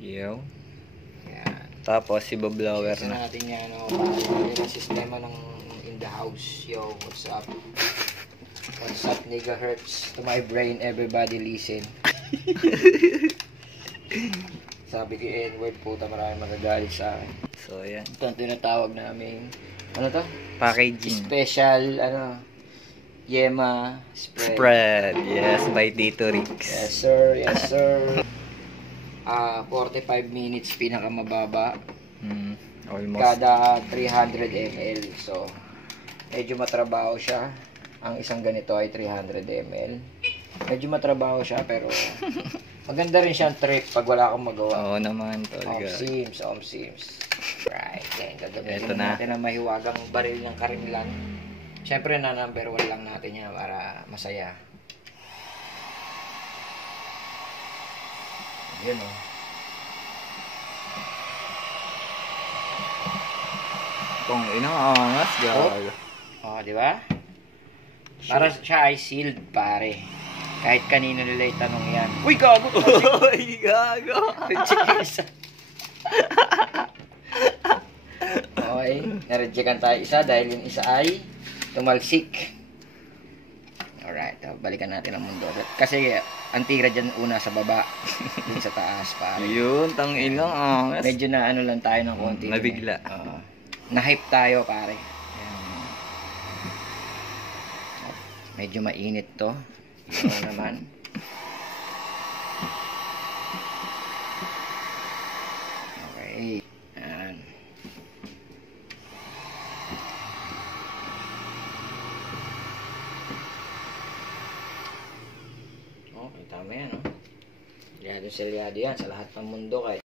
Yo. Yan. Tapos si blower Isa na. natin yan, yung sistema ng in the house. Yo, what's up? What's up, nigga hurts? To my brain, everybody listen. Sabi ko N-word, puta, marami magagalit sa akin. So ayan. Ito ang tinatawag namin, ano to? Packaging. Special, Yema Spread. Yes, by Tito Rix. Yes, sir. Yes, sir. 45 minutes pinakamababa. Almost. Kada 300 ml. So, medyo matrabaho siya. Ang isang ganito ay 300 ml. Medyo matrabaho siya, pero maganda rin siyang trick pag wala akong magawa. Oo naman talaga. Om sims. Right. Then, gagamitin Ito na. natin ang mahiwagang baril ng karinilan. Siyempre na number 1 lang natin yan para masaya. Yun o. Kung inang angas, gago. Oh, di ba? Para siya ay sealed, pare. Kahit kanino nila itanong yan. Uy, gago! Uy, gago! Okay, na-rejectan tayo isa dahil yung isa ay tumalsik. Alright, balikan natin ang mundo. Kasi ang tira dyan una sa baba, din sa taas, pare. Yun, tang inang angas. Medyo na ano lang tayo ng konti. Nabigla. Na-hype tayo, pare. Medyo mainit to. Ano naman. Okay. Yan. Okay, tama yan, no? Liado yan sa lahat ng mundo kahit